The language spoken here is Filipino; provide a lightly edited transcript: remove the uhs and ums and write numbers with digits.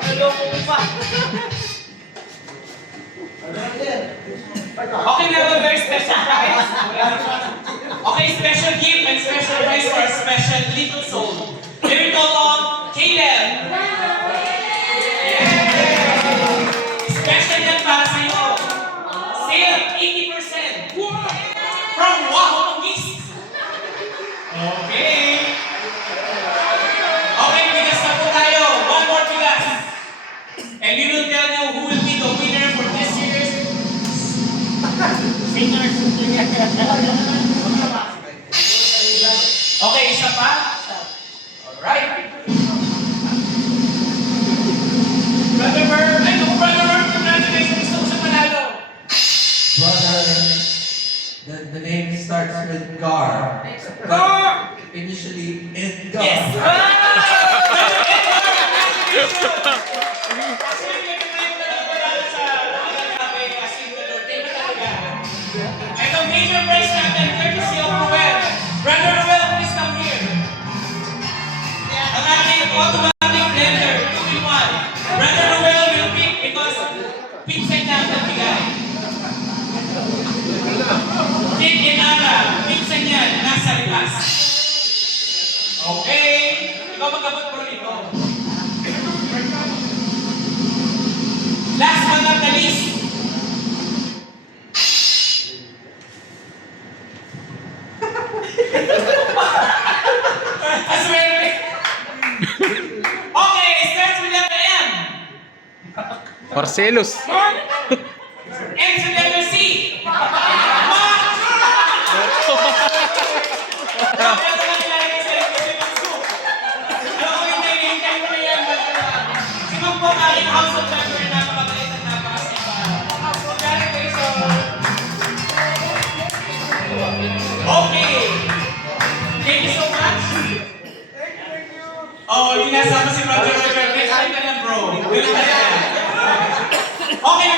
Maloko mo pa. Okay, we have a very special prize. Okay, special gift and special prize for a special little soul. Here we call on Caleb. Yeah! Special yan para sa'yo. Sale 80%. From Wahoo Manggis. Okay. Okay, bigas na po tayo. One more bigas. And we will tell you who will be the winner for this year's Okay, isa pa? Alright. Brother Merv, ay no, Brother Merv, congratulations, gusto ko sa panalo. Brother, the name starts with Gar. Gar! Initially, Edgar. Yes! Actually, may tayo na panalo sa nakalagabi kasi Lord, thank you talaga. And the major prize natin, courtesy of Ruel. Brother Ruel, please come here. Ang ating automatic blender, 2-in-1. Brother Ruel will pick because pinsan niya ang nagbigay. Kit Inara, pinsan niya, nasa lipas. Okay, ikaw magkabot po nito. Last but not the least. Aswerte. Okay, it starts with letter M. Marcelos. Ends with letter C. House of Member, napakabait at napakasipa. Congratulations! Okay! Thank you so much! Oh, hindi nasama si Roger Roger. Next time ka na, bro. Okay,